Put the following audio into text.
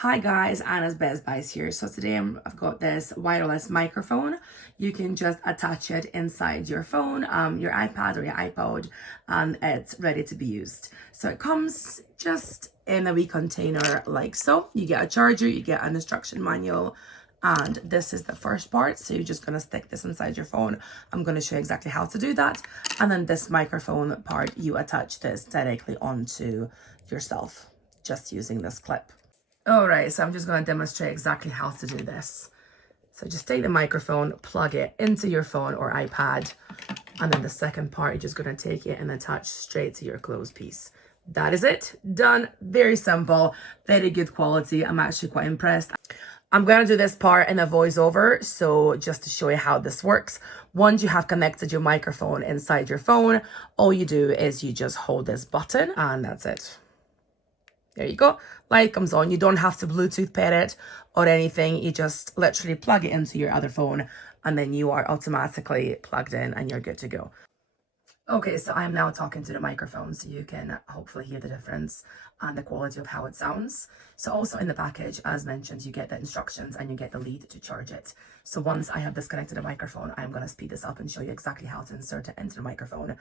Hi guys, Anna's Best Buys here. So today I've got this wireless microphone. You can just attach it inside your phone, your iPad or your iPod, and it's ready to be used. So it comes just in a wee container like so. You get a charger, you get an instruction manual, and this is the first part. So you're just gonna stick this inside your phone. I'm gonna show you exactly how to do that. And then this microphone part, you attach this directly onto yourself, just using this clip. All right, so I'm just going to demonstrate exactly how to do this. So just take the microphone, plug it into your phone or iPad, and then the second part, you're just going to take it and attach straight to your clothes piece. That is it. Done. Very simple. Very good quality. I'm actually quite impressed. I'm going to do this part in a voiceover, so just to show you how this works. Once you have connected your microphone inside your phone, all you do is you just hold this button and that's it. There you go. Light comes on. You don't have to Bluetooth pair it or anything. You just literally plug it into your other phone and then you are automatically plugged in and you're good to go. Okay, so I'm now talking to the microphone so you can hopefully hear the difference and the quality of how it sounds. So also in the package, as mentioned, you get the instructions and you get the lead to charge it. So once I have disconnected the microphone, I'm going to speed this up and show you exactly how to insert it into the microphone.